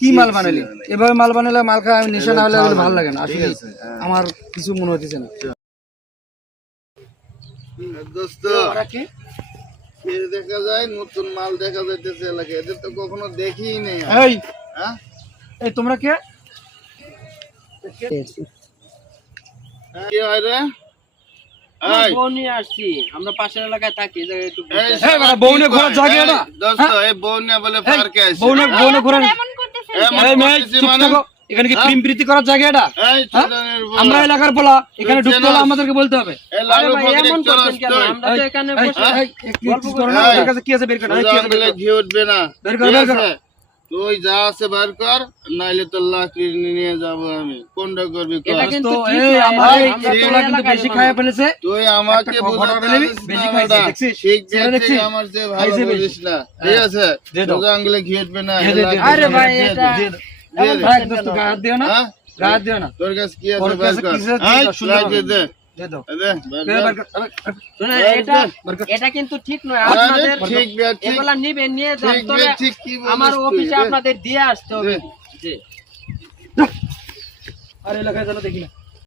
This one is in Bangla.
কি মাল বানালি? এভাবে মাল বানালে মাল খাওয়া নেশা না হলে ভালো লাগে না আসলে। আমার কিছু মনে হচ্ছে না। দোস্ত দেখা যায় নতুন মাল দেখা যাইতেছে এলাকায়, এদের তো কখনো দেখিই নেই। এই তোমরা কে? কি হয় রে? বউ নিয়ে আসছি, আমরা পাশের এলাকায় থাকি। বউ নিয়ে ঘোরার জায়গা এটা? দোস্ত এই বউ নিয়ে বলে পার্কে আসছে। বউ নিয়ে ঘোরার এখানে কি প্রেম প্রীতি করার জায়গা এটা? আমরা এলাকার বলা, এখানে ঢুকতে হলে আমাদেরকে বলতে হবে। কি আছে বের কর, ঘি উঠবে না। তুই যা আছে বার কর, নাইলে তোর লাকড়ি নিয়ে যাবো আমি। কোনটা করবি? বেশি খায় ফেলেছে তুই আমাকে আমার যে ভালো বলিস না, ঠিক আছে? আঙ্গুলে ঘি উঠবে না। আরে ভাই এটা গায়ে দিও না, গায়ে দিও না। তোর কাছে কি আছে বার কর। এটা কিন্তু ঠিক নয়। আপনাদের এগুলা নিবেন, নিয়ে যান। আমার অফিসে আপনাদের দিয়ে আসতে হবে। আর এলাকায় যেন দেখি না।